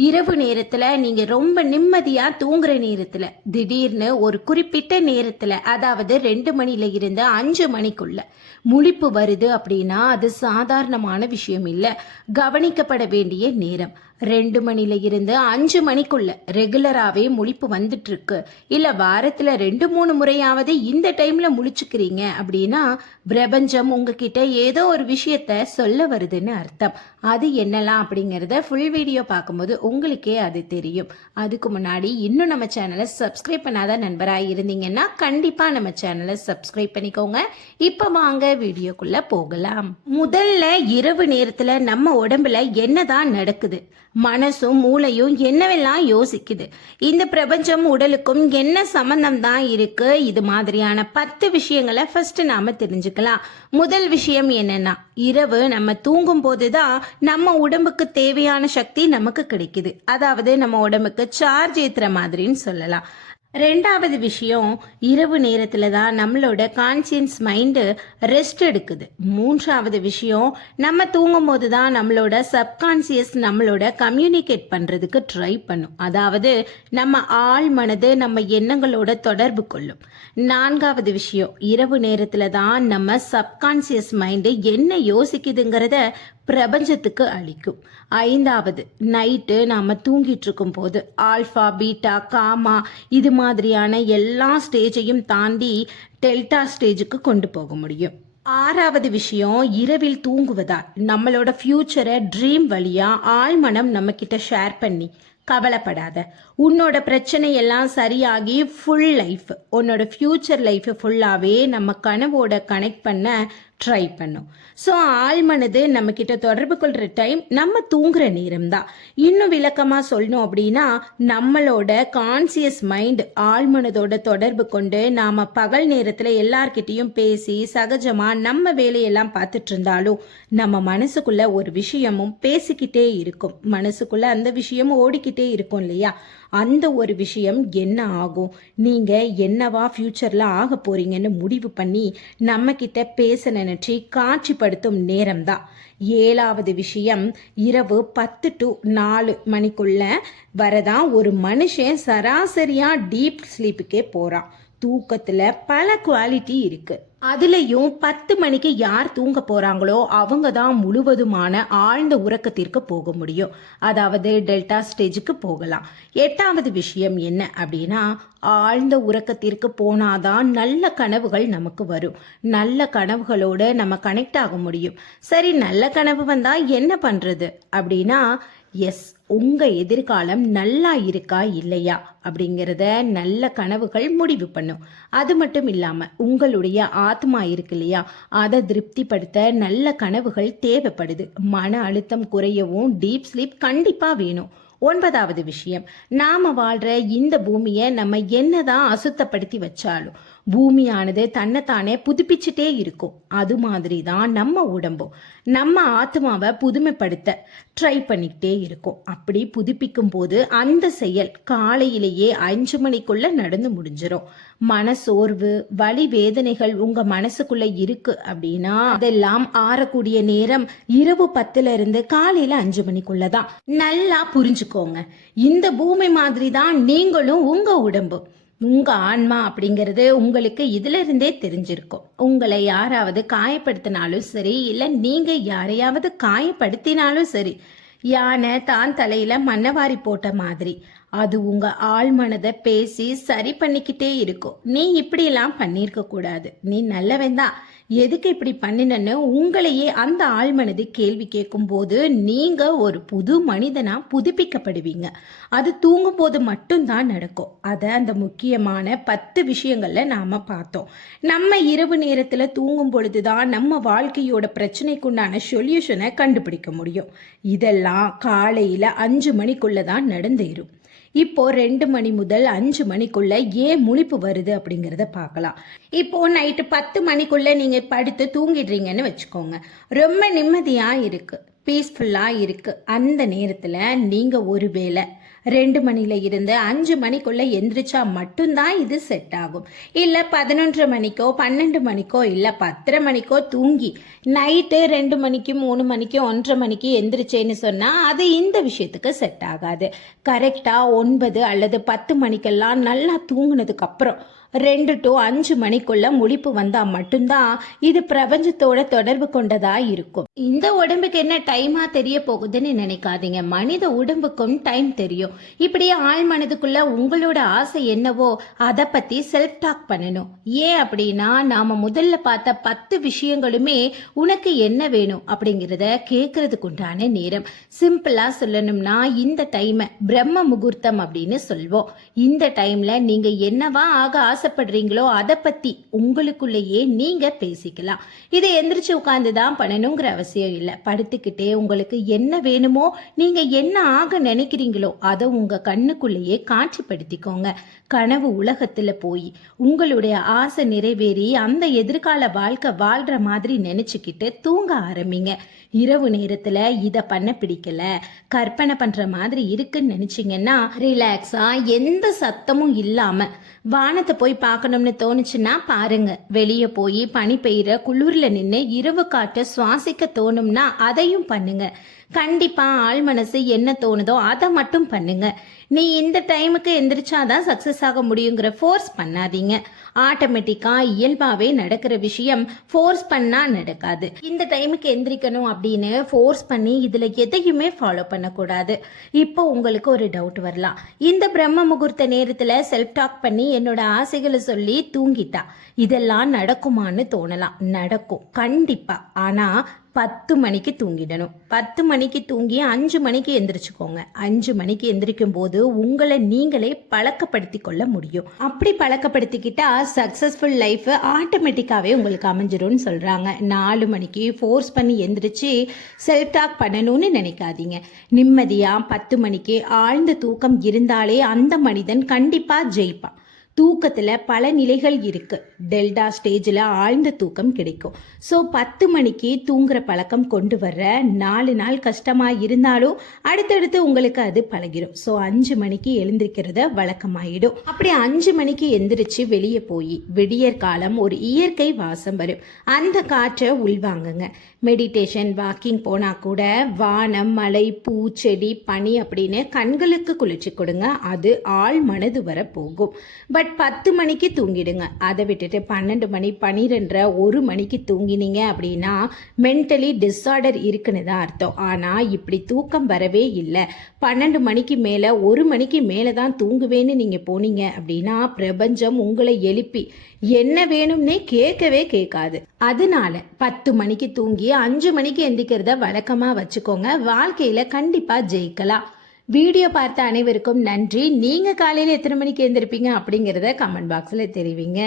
இரவு நேரத்துல நீங்க ரொம்ப நிம்மதியா தூங்குற நேரத்துல திடீர்னு ஒரு குறிப்பிட்ட நேரத்துல அதாவது ரெண்டு மணில இருந்து அஞ்சு மணிக்குள்ள முழிப்பு வருது அப்படின்னா அது சாதாரணமான விஷயம் இல்ல. கவனிக்கப்பட வேண்டிய நேரம். ரெண்டு மணில இருந்து அஞ்சு மணிக்குள்ள ரெகுலராகவே முழிப்பு வந்துட்டு இருக்கு இல்ல வாரத்துல ரெண்டு மூணு முறையாவது இந்த டைம்ல முழிச்சுக்கிறீங்க அப்படின்னா பிரபஞ்சம் உங்ககிட்ட ஏதோ ஒரு விஷயத்த சொல்ல வருதுன்னு அர்த்தம். அது என்னலாம் அப்படிங்கறத ஃபுல் வீடியோ பார்க்கும்போது உங்களுக்கே அது தெரியும். அதுக்கு முன்னாடி இன்னும் நம்ம சேனலை சப்ஸ்கிரைப் பண்ணாத நண்பராக இருந்தீங்கன்னா கண்டிப்பாக நம்ம சேனலை சப்ஸ்கிரைப் பண்ணிக்கோங்க. இப்போ வாங்க வீடியோக்குள்ளே போகலாம். முதல்ல இரவு நேரத்தில் நம்ம உடம்புல என்னதான் நடக்குது? மனசும் மூளையும் என்னவெல்லாம் யோசிக்குது? இந்த பிரபஞ்சம் உடலுக்கும் என்ன சம்பந்தம் தான் இருக்கு? இது மாதிரியான பத்து விஷயங்களை ஃபர்ஸ்ட் நாம தெரிஞ்சுக்கலாம். முதல் விஷயம் என்னன்னா இரவு நம்ம தூங்கும் போதுதான் நம்ம உடம்புக்கு தேவையான சக்தி நமக்கு கிடைக்குது. அதாவது நம்ம உடம்புக்கு சார்ஜ் ஏத்துற மாதிரின்னு சொல்லலாம். ரெண்டாவது விஷயம் இரவு நேரத்தில் தான் நம்மளோட கான்சியன்ஸ் மைண்டு ரெஸ்ட் எடுக்குது. மூன்றாவது விஷயம் நம்ம தூங்கும் போது தான் நம்மளோட சப்கான்சியஸ் நம்மளோட கம்யூனிகேட் பண்ணுறதுக்கு ட்ரை பண்ணும். அதாவது நம்ம ஆள் மனது நம்ம எண்ணங்களோட தொடர்பு கொள்ளும். நான்காவது விஷயம் இரவு நேரத்தில் தான் நம்ம சப்கான்சியஸ் மைண்டு என்ன யோசிக்குதுங்கிறத பிரபஞ்சத்துக்கு அளிக்கும். ஐந்தாவது நைட்டு நாம் தூங்கிட்டு இருக்கும் போது ஆல்ஃபா பீட்டா காமா இது மாதிரியான எல்லா ஸ்டேஜையும் தாண்டி டெல்டா ஸ்டேஜுக்கு கொண்டு போக முடியும். ஆறாவது விஷயம் இரவில் தூங்குவதால் நம்மளோட ஃப்யூச்சரை ட்ரீம் வழியாக ஆழ்மனம் நம்மக்கிட்ட ஷேர் பண்ணி கவலைப்படாத. உன்னோட பிரச்சனை எல்லாம் சரியாகி ஃபுல் லைஃப் உன்னோட ஃப்யூச்சர் லைஃப் ஃபுல்லாகவே நம்ம கனவோட கனெக்ட் பண்ண ட்ரை பண்ணும். ஸோ ஆழ்மனது நம்ம கிட்ட தொடர்பு கொள்கிற டைம் நம்ம தூங்குற நேரம் தான் இன்னும் விளக்கமாக சொல்லணும் அப்படின்னா நம்மளோட கான்சியஸ் மைண்ட் ஆழ்மனதோட தொடர்பு கொண்டு நாம் பகல் நேரத்தில் எல்லார்கிட்டேயும் பேசி சகஜமாக நம்ம வேலையெல்லாம் பார்த்துட்டு இருந்தாலும் நம்ம மனசுக்குள்ள ஒரு விஷயமும் பேசிக்கிட்டே இருக்கும். மனசுக்குள்ள அந்த விஷயமும் ஓடிக்கிட்டே இருக்கும் இல்லையா? அந்த ஒரு விஷயம் என்ன ஆகும்? நீங்க என்னவா ஃபியூச்சர்ல ஆக போறீங்கன்னு முடிவு பண்ணி நம்ம கிட்ட பேச நினைச்சு காட்சிப்படுத்தும் நேரம்தான். ஏழாவது விஷயம் இரவு பத்து டு நாலு மணிக்குள்ள வரதான் ஒரு மனுஷன் சராசரியா டீப் ஸ்லீப்புக்கே போறான். தூக்கத்துல பல குவாலிட்டி இருக்கு. அதுலயும் பத்து மணிக்கு யார் தூங்க போறாங்களோ அவங்க தான் முழுவதுமான ஆழ்ந்த உறக்கத்திற்கு போக முடியும். அதாவது டெல்டா ஸ்டேஜுக்கு போகலாம். எட்டாவது விஷயம் என்ன அப்படின்னா ஆழ்ந்த உறக்கத்திற்கு போனாதான் நல்ல கனவுகள் நமக்கு வரும். நல்ல கனவுகளோடு நம்ம கனெக்ட் ஆக முடியும். சரி நல்ல கனவு வந்தா என்ன பண்றது? அப்படின்னா எஸ் உங்க எதிர்காலம் நல்லா இருக்கா இல்லையா? அப்படிங்கிறத நல்ல கனவுகள் முடிவு பண்ணும். அது மட்டும் இல்லாம உங்களுடைய ஆத்மா இருக்கு இல்லையா? அதை திருப்திப்படுத்த நல்ல கனவுகள் தேவைப்படுது. மன அழுத்தம் குறையவும் டீப் ஸ்லீப் கண்டிப்பா வேணும். ஒன்பதாவது விஷயம் நாம வாழ்ற இந்த பூமியை நம்ம என்னதான் அசுத்தப்படுத்தி வச்சாலும் பூமியானது தன்னைத்தானே புதுப்பிச்சுட்டே இருக்கும். அது மாதிரி தான் நம்ம உடம்பும். நம்ம ஆத்மாவை புதுமைப்படுத்த ட்ரை பண்ணிக்கிட்டே இருக்கும். அப்படி புதுப்பிக்கும் போது அந்த செயல் காலையிலேயே அஞ்சு மணிக்குள்ள நடந்து முடிஞ்சிடும் மன சோர்வு வலி வேதனைகள் உங்க மனசுக்குள்ள இருக்கு அப்படின்னா அதெல்லாம் ஆறக்கூடிய நேரம் இரவு பத்துல இருந்து காலையில அஞ்சு மணிக்குள்ள தான் நல்லா புரிஞ்சுக்கோங்க இந்த பூமி மாதிரி தான் நீங்களும் உங்க உடம்பு. உங்க ஆன்மா அப்படிங்கிறது உங்களுக்கு இதுல இருந்தே தெரிஞ்சிருக்கும். உங்களை யாராவது காயப்படுத்தினாலும் சரி இல்ல நீங்க யாரையாவது காயப்படுத்தினாலும் சரி யானை தான் தலையில மண்ணவாரி போட்ட மாதிரி. அது உங்க ஆள் மனதை பேசி சரி பண்ணிக்கிட்டே இருக்கும். நீ இப்படியெல்லாம் பண்ணியிருக்க கூடாது. நீ நல்லவன் தான். எதுக்கு இப்படி பண்ணினன்னு உங்களையே அந்த ஆழ்மனது கேள்வி கேட்கும் போது நீங்க ஒரு புது மனிதனா புதுப்பிக்கப்படுவீங்க. அது தூங்கும் போது மட்டும்தான் நடக்கும். அதை அந்த முக்கியமான பத்து விஷயங்கள்ல நாம பார்த்தோம். நம்ம இரவு நேரத்துல தூங்கும் பொழுதுதான் நம்ம வாழ்க்கையோட பிரச்சனைக்குண்டான சொல்யூஷனை கண்டுபிடிக்க முடியும். இதெல்லாம் காலையில அஞ்சு மணிக்குள்ள தான் நடந்தேறும். இப்போ ரெண்டு மணி முதல் அஞ்சு மணிக்குள்ள ஏன் முழிப்பு வருது அப்படிங்கிறத பார்க்கலாம். இப்போ நைட்டு பத்து மணிக்குள்ள நீங்க படுத்து தூங்கிடுறீங்கன்னு வச்சுக்கோங்க. ரொம்ப நிம்மதியா இருக்கு. பீஸ்ஃபுல்லாக இருக்குது அந்த நேரத்தில் நீங்கள் ஒருவேளை ரெண்டு மணியில் இருந்து அஞ்சு மணிக்குள்ள எந்திரிச்சா மட்டும்தான் இது செட் ஆகும். இல்ல பதினொன்றரை மணிக்கோ பன்னெண்டு மணிக்கோ இல்ல பத்தரை மணிக்கோ தூங்கி நைட்டு ரெண்டு மணிக்கு மூணு மணிக்கு ஒன்றரை மணிக்கு எந்திரிச்சேன்னு சொன்னா அது இந்த விஷயத்துக்கு செட் ஆகாது. கரெக்டா ஒன்பது அல்லது பத்து மணிக்கெல்லாம் நல்லா தூங்கினதுக்கப்புறம் ரெண்டு டு அஞ்சு மணிக்குள்ள முழிப்பு வந்தா மட்டும்தான் இது பிரபஞ்சத்தோட தொடர்பு கொண்டதா இருக்கும். இந்த உடம்புக்கு என்ன டைமா தெரிய போகுதுன்னு நினைக்காதீங்க. மனித உடம்புக்கும் டைம் தெரியும். இப்படியே ஆள் மனதுக்குள்ள உங்களோட ஆசை என்னவோ அதை பத்தி செல்ஃப் டாக் பண்ணணும். ஏன் அப்படின்னா நாம முதல்ல பார்த்த பத்து விஷயங்களுமே உனக்கு என்ன வேணும் அப்படிங்கிறத கேட்கறதுக்கு உண்டான நேரம். சிம்பிளா சொல்லணும்னா இந்த டைமை பிரம்ம முகூர்த்தம் அப்படின்னு சொல்வோம். இந்த டைம்ல நீங்க என்னவா ஆக ஆசைப்படுறீங்களோ அதை பத்தி உங்களுக்குள்ளேயே நீங்க பேசிக்கலாம். இதை எந்திரிச்சு உட்கார்ந்து தான் பண்ணணுங்கிற அவசியம் இல்லை. படுத்துக்கிட்டே உங்களுக்கு என்ன வேணுமோ நீங்க என்ன ஆக நினைக்கிறீங்களோ அதை உங்க கண்ணுக்குள்ளேயே காட்சிப்படுத்திக்கோங்க. கனவு உலகத்துல போய் உங்களுடைய ஆசை நிறைவேறி அந்த எதிர்கால வாழ்க்கை வாழ்ற மாதிரி நினைச்சுக்கிட்டு தூங்க ஆரம்பிங்க. இரவு நேரத்துல இதை பண்ண பிடிக்கல கற்பனை பண்ற மாதிரி இருக்குன்னு நினைச்சீங்கன்னா ரிலாக்ஸா எந்த சத்தமும் இல்லாம வானத்தை போய் பார்க்கணும்னு தோணுச்சுன்னா பாருங்க. வெளியே போய் பனி பெய்கிற குளிரில் நின்று இரவு காட்டை சுவாசிக்க தோணும்னா அதையும் பண்ணுங்க. கண்டிப்பாக ஆள் மனசு என்ன தோணுதோ அதை மட்டும் பண்ணுங்க. நீ இந்த டைமுக்கு எந்திரிச்சாதான் சக்சஸ் ஆக முடியுங்கிற ஃபோர்ஸ் பண்ணாதீங்க. ஆட்டோமேட்டிக்கா இயல்பாவே நடக்கிற விஷயம் ஃபோர்ஸ் பண்ணா நடக்காது. இந்த டைமுக்கு எந்திரிக்கணும் அப்படின்னு ஃபோர்ஸ் பண்ணி இதுல எதையுமே ஃபாலோ பண்ணக்கூடாது. இப்போ உங்களுக்கு ஒரு டவுட் வரலாம். இந்த பிரம்ம முகூர்த்த நேரத்துல செல்ஃப் டாக் பண்ணி என்னோட ஆசைகளை சொல்லி தூங்கிட்டா. இதெல்லாம் நடக்குமான்னு தோணலாம். நடக்கும். கண்டிப்பா. ஆனா பத்து மணிக்கு தூங்கிடணும். பத்து மணிக்கு தூங்கி அஞ்சு மணிக்கு எந்திரிச்சுக்கோங்க. அஞ்சு மணிக்கு எந்திரிக்கும் போது உங்களை நீங்களே பழக்கப்படுத்தி கொள்ள முடியும். அப்படி பழக்கப்படுத்திக்கிட்டா சக்ஸஸ்ஃபுல் லைஃப் ஆட்டோமேட்டிக்காவே உங்களுக்கு அமைஞ்சிரும்னு சொல்றாங்க. நாலு மணிக்கு ஃபோர்ஸ் பண்ணி எந்திரிச்சு செல்ஃப் டாக் பண்ணணும்னு நினைக்காதீங்க. நிம்மதியா பத்து மணிக்கு ஆழ்ந்த தூக்கம் இருந்தாலே அந்த மனிதன் கண்டிப்பா ஜெயிப்பான். தூக்கத்தில் பல நிலைகள் இருக்குது டெல்டா ஸ்டேஜில் ஆழ்ந்த தூக்கம் கிடைக்கும். ஸோ பத்து மணிக்கு தூங்குற பழக்கம் கொண்டு வர்ற நாலு நாள் கஷ்டமாக இருந்தாலும் அடுத்தடுத்து உங்களுக்கு அது பழகிடும் ஸோ அஞ்சு மணிக்கு எழுந்திருக்கிறத வழக்கமாயிடும். அப்படி அஞ்சு மணிக்கு எந்திரிச்சு வெளியே போய் விடியற் காலம் ஒரு இயற்கை வாசம் வரும். அந்த காற்றை உள்வாங்குங்க. மெடிடேஷன் வாக்கிங் போனால் கூட வானம் மலை பூ செடி பனி அப்படின்னு கண்களுக்கு குளிர்ச்சி கொடுங்க. அது ஆள் மனது வர போகும். பட் பத்து மணிக்கு தூங்கிடுங்க. அதை விட்டுட்டு பன்னெண்டு மணி பன்னிரெண்டரை ஒரு மணிக்கு தூங்கினீங்க அப்படின்னா மென்டலி டிஸார்டர் இருக்குன்னு தான் அர்த்தம். ஆனால் இப்படி தூக்கம் வரவே இல்லை. பன்னெண்டு மணிக்கு மேலே ஒரு மணிக்கு மேலே தான் தூங்குவேன்னு நீங்கள் போனீங்க அப்படின்னா பிரபஞ்சம் உங்களை எழுப்பி என்ன வேணும்னே கேட்கவே கேட்காது. அதனால பத்து மணிக்கு தூங்கி அஞ்சு மணிக்கு எந்திக்கிறத வழக்கமாக வச்சுக்கோங்க. வாழ்க்கையில் கண்டிப்பாக ஜெயிக்கலாம். வீடியோ பார்த்த அனைவருக்கும் நன்றி. நீங்கள் காலையில் எத்தனை மணிக்கு எழுந்திருப்பீங்க அப்படிங்கிறத கமெண்ட் பாக்ஸில் தெரிவிங்க.